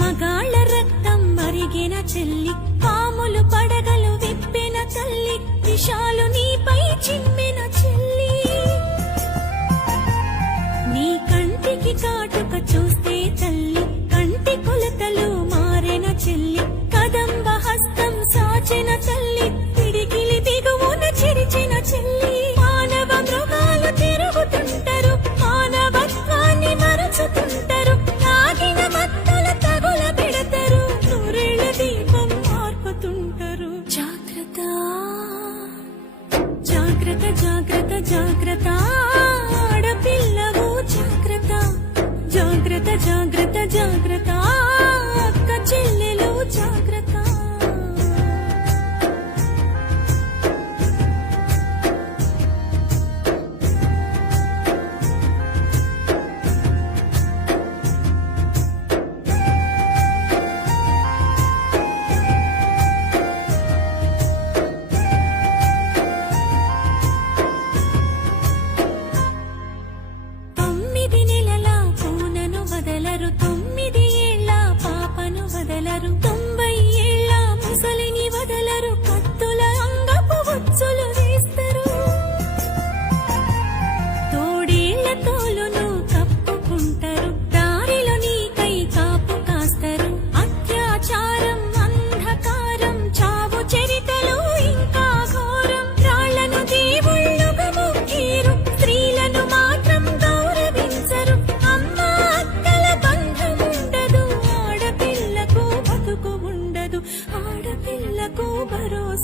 మగాళ్ళ రక్తం మరిగిన చెల్లి పాములు పడగలు విప్పిన తల్లి విశాల జాగ్రత్త జాగ్రత్త జాగ్రత్త ఆడపిల్లవు జాగ్రత్త జాగ్రత్త జాగ్రత్త జాగ్రత్త అక్క చెల్లె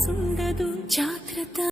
మనసుండదు జాగ్రత్త